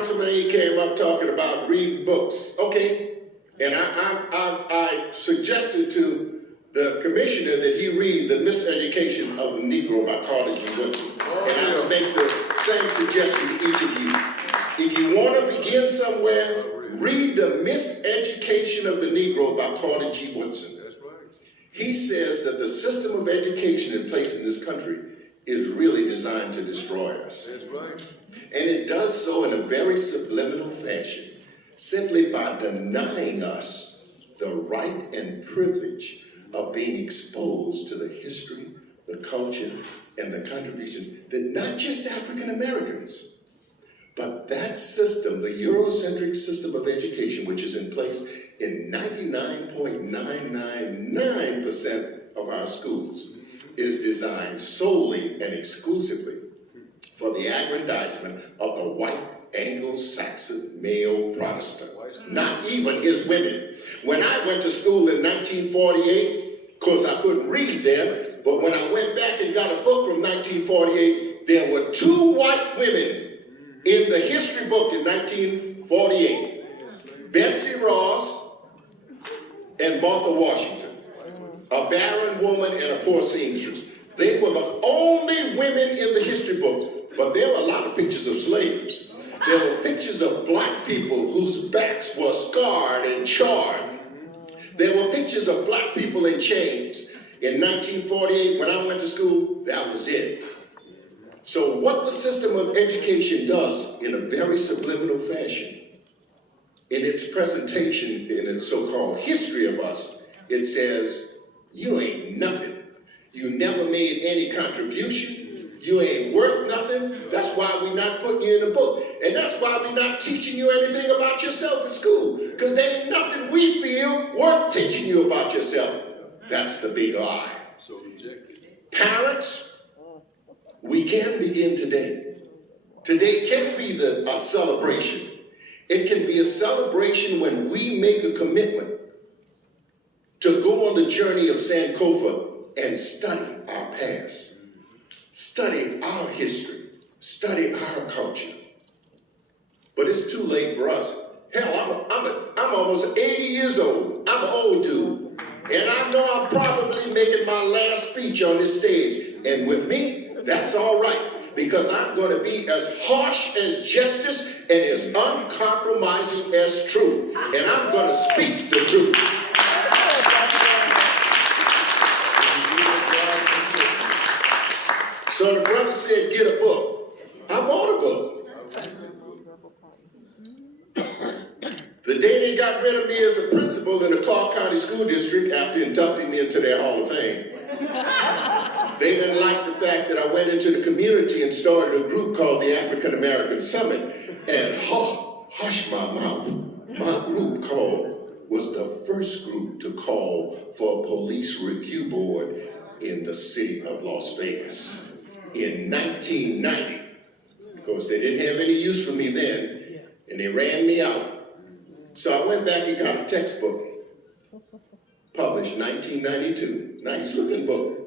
Councilman A came up talking about reading books. Okay, and I suggested to the commissioner that he read The Miseducation of the Negro by Carter G. Woodson. And I would make the same suggestion to each of you. If you want to begin somewhere, read The Miseducation of the Negro by Carter G. Woodson. He says that the system of education in place in this country is really designed to destroy us. And it does so in a very subliminal fashion, simply by denying us the right and privilege of being exposed to the history, the culture, and the contributions that not just African Americans, but that system, the Eurocentric system of education, which is in place in 99.999% of our schools, is designed solely and exclusively for the aggrandizement of the white Anglo-Saxon male Protestant, not even his women. When I went to school in 1948, of course I couldn't read then, but when I went back and got a book from 1948, there were 2 white women in the history book in 1948, Betsy Ross and Martha Washington, a barren woman and a poor seamstress. They were the only women in the history books, but there were a lot of pictures of slaves. There were pictures of black people whose backs were scarred and charred. There were pictures of black people in chains. In 1948, when I went to school, that was it. So what the system of education does in a very subliminal fashion, in its presentation, in its so-called history of us, it says, you ain't nothing. You never made any contribution. You ain't worth nothing. That's why we're not putting you in the books. And that's why we're not teaching you anything about yourself in school. Because there ain't nothing we feel worth teaching you about yourself. That's the big lie. So rejected. Parents, we can begin today. Today can be a celebration. It can be a celebration when we make a commitment to go on the journey of Sankofa and study our past, study our history, study our culture. But it's too late for us. Hell, I'm almost 80 years old. I'm an old dude. And I know I'm probably making my last speech on this stage. And with me, that's all right. Because I'm going to be as harsh as justice and as uncompromising as truth. And I'm going to speak the truth. So the brother said, get a book. I bought a book. The day they got rid of me as a principal in the Clark County School District after inducting me into their Hall of Fame, they didn't like the fact that I went into the community and started a group called the African American Summit. And hush my mouth, my group was the first group to call for a police review board in the city of Las Vegas in 1990. Of course, they didn't have any use for me then, and they ran me out. So I went back and got a textbook, published 1992, nice looking book.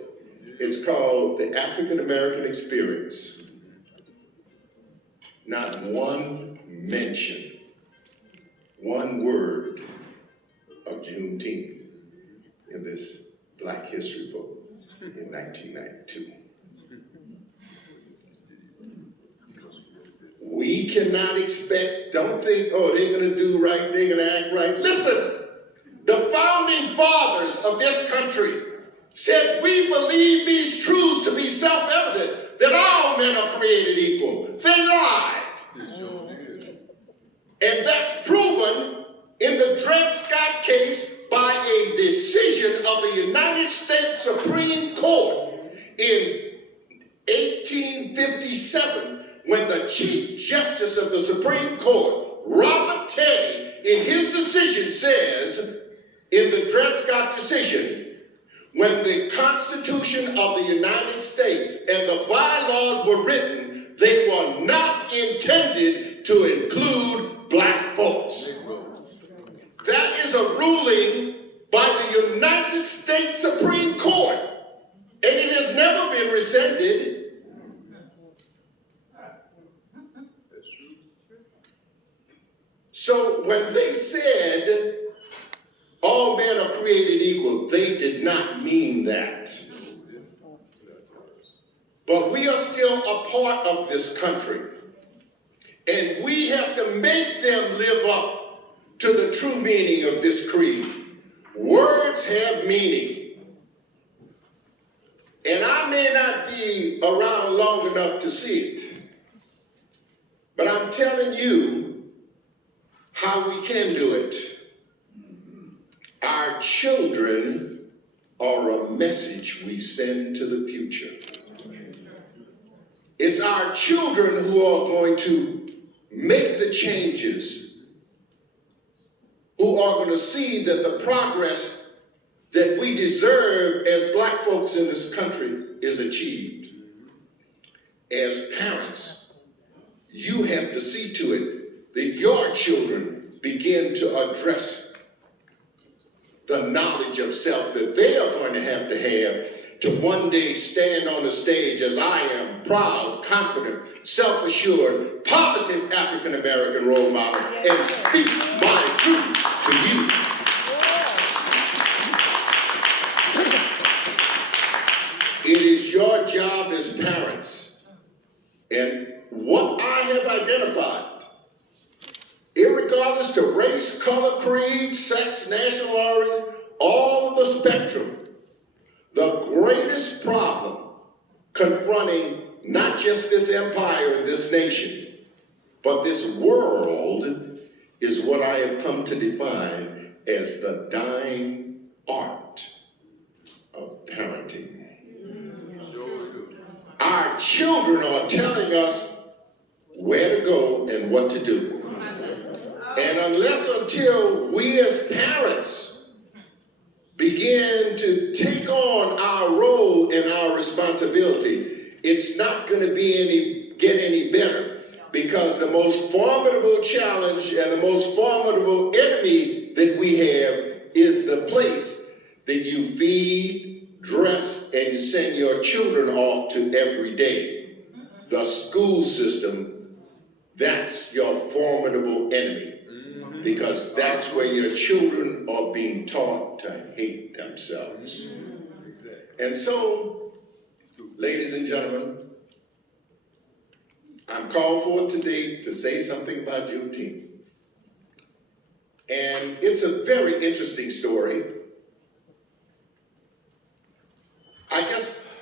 It's called The African American Experience. Not one mention, one word of Juneteenth in this Black History book in 1992. We cannot expect, don't think, oh, they're going to do right, they're going to act right. Listen, the founding fathers of this country said we believe these truths to be self-evident, that all men are created equal. They lied. And that's proven in the Dred Scott case by a decision of the United States Supreme Court in 1857, when the Chief Justice of the Supreme Court, Robert Taney, in his decision says, in the Dred Scott decision, when the Constitution of the United States and the bylaws were written, they were not intended to include black folks. That is a ruling by the United States Supreme Court, and it has never been rescinded. So when they said all men are created equal, they did not mean that. But we are still a part of this country. And we have to make them live up to the true meaning of this creed. Words have meaning. And I may not be around long enough to see it. But I'm telling you how we can do it. Our children are a message we send to the future. It's our children who are going to make the changes, who are going to see that the progress that we deserve as black folks in this country is achieved. As parents, you have to see to it that your children begin to address the knowledge of self that they are going to have to one day stand on the stage as I am, proud, confident, self-assured, positive African-American role model, and speak my truth to you. It is your job as parents, and what I have identified, irregardless to race, color, creed, sex, national origin, all of the spectrum, the greatest problem confronting not just this empire and this nation, but this world is what I have come to define as the dying art of parenting. Our children are telling us where to go and what to do. And until we as parents begin to take on our role and our responsibility, it's not going to be get any better, because the most formidable challenge and the most formidable enemy that we have is the place that you feed, dress, and you send your children off to every day. The school system, that's your formidable enemy. Because that's where your children are being taught to hate themselves. And so, ladies and gentlemen, I'm called for today to say something about Juneteenth. And it's a very interesting story. I guess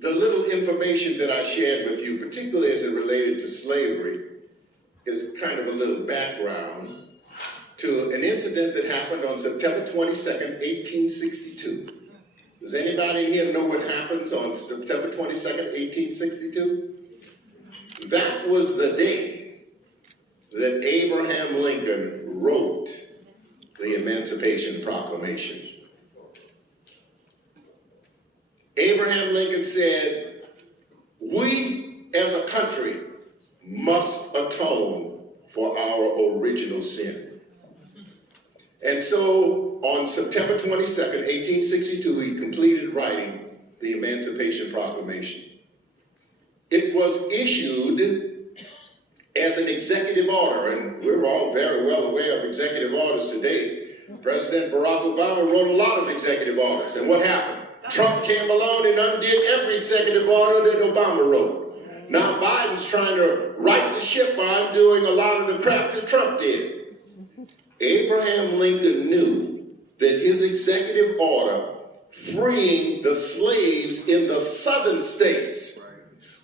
the little information that I shared with you, particularly as it related to slavery, is kind of a little background to an incident that happened on September 22nd, 1862. Does anybody in here know what happens on September 22nd, 1862? That was the day that Abraham Lincoln wrote the Emancipation Proclamation. Abraham Lincoln said, "We as a country must atone for our original sin." And so on September 22nd, 1862, he completed writing the Emancipation Proclamation. It was issued as an executive order, and we're all very well aware of executive orders today. President Barack Obama wrote a lot of executive orders, and what happened? Trump came along and undid every executive order that Obama wrote. Now Biden's trying to right the ship by undoing a lot of the crap that Trump did. Abraham Lincoln knew that his executive order freeing the slaves in the southern states,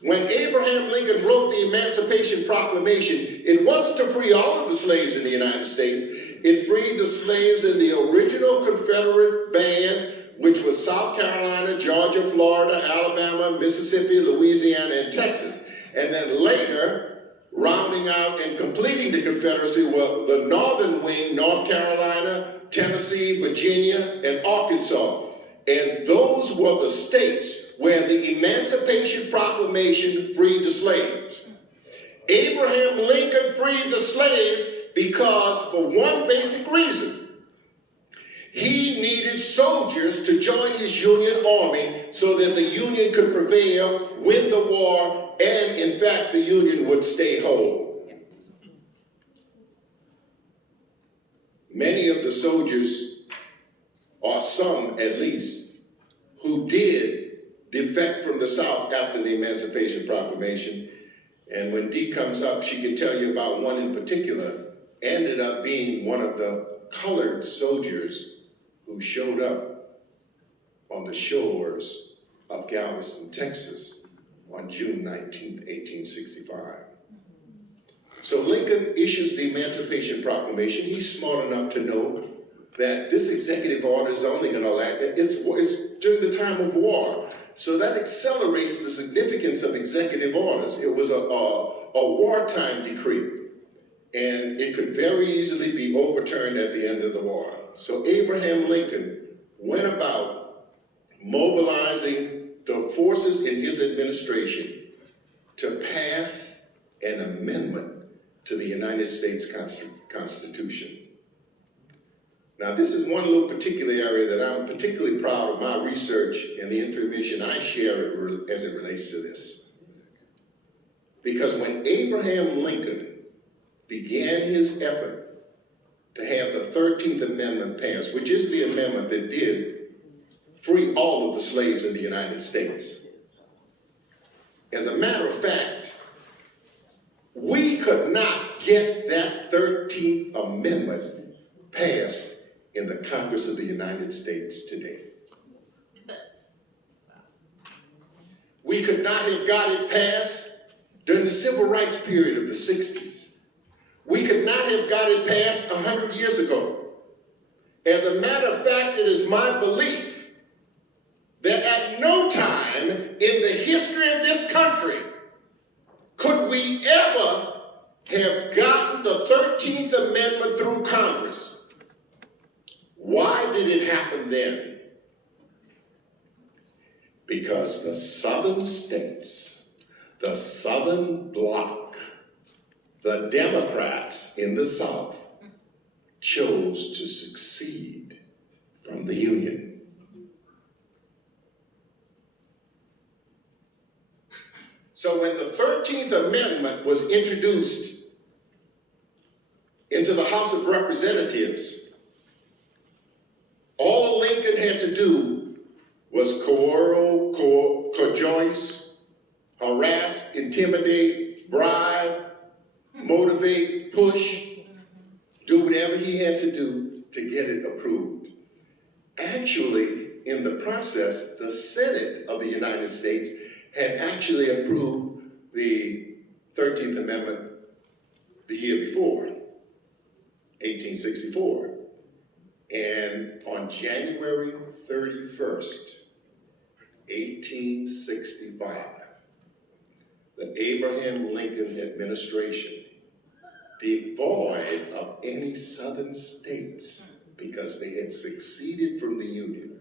when Abraham Lincoln wrote the Emancipation Proclamation, it wasn't to free all of the slaves in the United States. It freed the slaves in the original Confederate band, which was South Carolina, Georgia, Florida, Alabama, Mississippi, Louisiana, and Texas. And then later, rounding out and completing the Confederacy were the northern wing, North Carolina, Tennessee, Virginia, and Arkansas. And those were the states where the Emancipation Proclamation freed the slaves. Abraham Lincoln freed the slaves because, for one basic reason, he needed soldiers to join his Union Army so that the Union could prevail, win the war, and in fact the Union would stay whole. many of the soldiers, or some at least, who did defect from the South after the Emancipation Proclamation. And when Dee comes up, she can tell you about one in particular, ended up being one of the colored soldiers who showed up on the shores of Galveston, Texas on June 19, 1865. So Lincoln issues the Emancipation Proclamation. He's smart enough to know that this executive order is only going to last, it's during the time of war. So that accelerates the significance of executive orders. It was a wartime decree, and it could very easily be overturned at the end of the war. So Abraham Lincoln went about mobilizing the forces in his administration to pass an amendment to the United States Constitution. Now, this is one little particular area that I'm particularly proud of my research and the information I share as it relates to this. Because when Abraham Lincoln began his effort to have the 13th Amendment passed, which is the amendment that did free all of the slaves in the United States, as a matter of fact, we could not get that 13th Amendment passed in the Congress of the United States today. We could not have got it passed during the civil rights period of the 60s. We could not have got it passed 100 years ago. As a matter of fact, it is my belief that at no time in the history of this country could we ever have gotten the 13th Amendment through Congress. Why did it happen then? Because the southern states, the southern bloc, the Democrats in the South chose to secede from the Union. So when the 13th Amendment was introduced into the House of Representatives, all Lincoln had to do was coerce, harass, intimidate, bribe, motivate, push, do whatever he had to do to get it approved. Actually, in the process, the Senate of the United States had actually approved the 13th Amendment the year before, 1864. And on January 31st, 1865, the Abraham Lincoln administration, devoid of any southern states because they had seceded from the Union,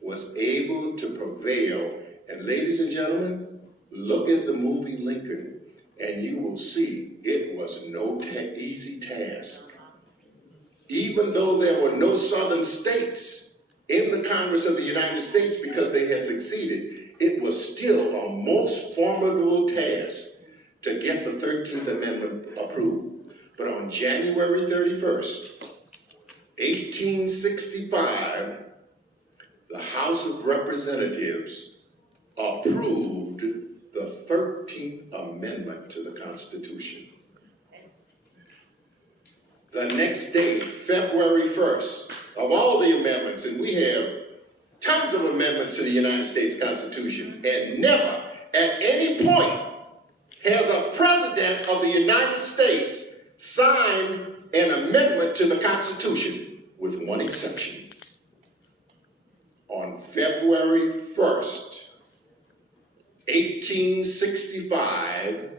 was able to prevail. And ladies and gentlemen, look at the movie Lincoln, and you will see it was no easy task. Even though there were no southern states in the Congress of the United States because they had succeeded, it was still a most formidable task to get the 13th Amendment approved. But on January 31st, 1865, the House of Representatives approved the 13th Amendment to the Constitution. The next day, February 1st, of all the amendments, and we have tons of amendments to the United States Constitution, and never at any point has a president of the United States signed an amendment to the Constitution, with one exception. On February 1st, 1865,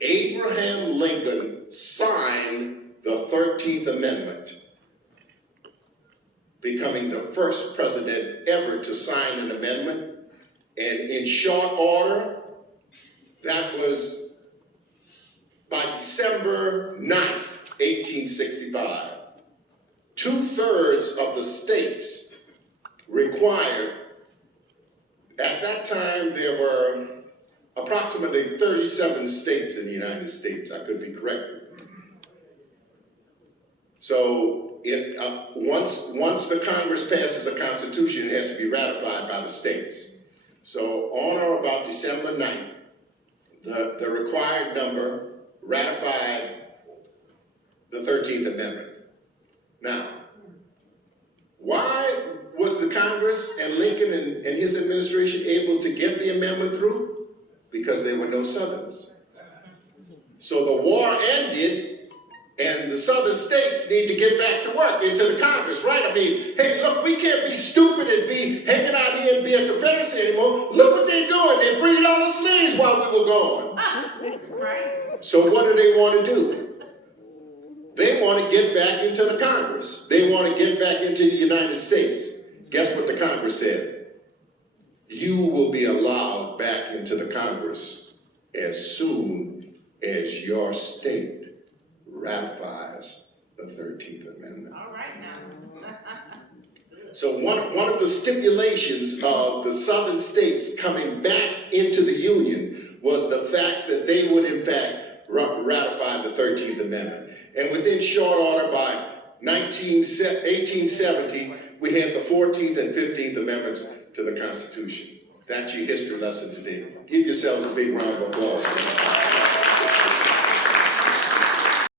Abraham Lincoln signed the 13th Amendment, becoming the first president ever to sign an amendment. And in short order, that was by December 9th, 1865. 2/3 of the states required, at that time there were approximately 37 states in the United States, I could be corrected. So once the Congress passes a constitution, it has to be ratified by the states. So on or about December 9th, the required number ratified the 13th Amendment. Now, why was the Congress and Lincoln and his administration able to get the amendment through? Because there were no Southerners. So the war ended, and the Southern states need to get back to work into the Congress, right? I mean, hey, look, we can't be stupid and be hanging out here and be a Confederacy anymore. Look what they're doing. They freed all the slaves while we were gone. Right. So what do they want to do? They want to get back into the Congress. They want to get back into the United States. Guess what the Congress said? You will be allowed back into the Congress as soon as your state ratifies the 13th Amendment. All right now. So one of the stipulations of the Southern states coming back into the Union was the fact that they would in fact ratify the 13th Amendment. And within short order, by 1870, we had the 14th and 15th Amendments to the Constitution. That's your history lesson today. Give yourselves a big round of applause for that.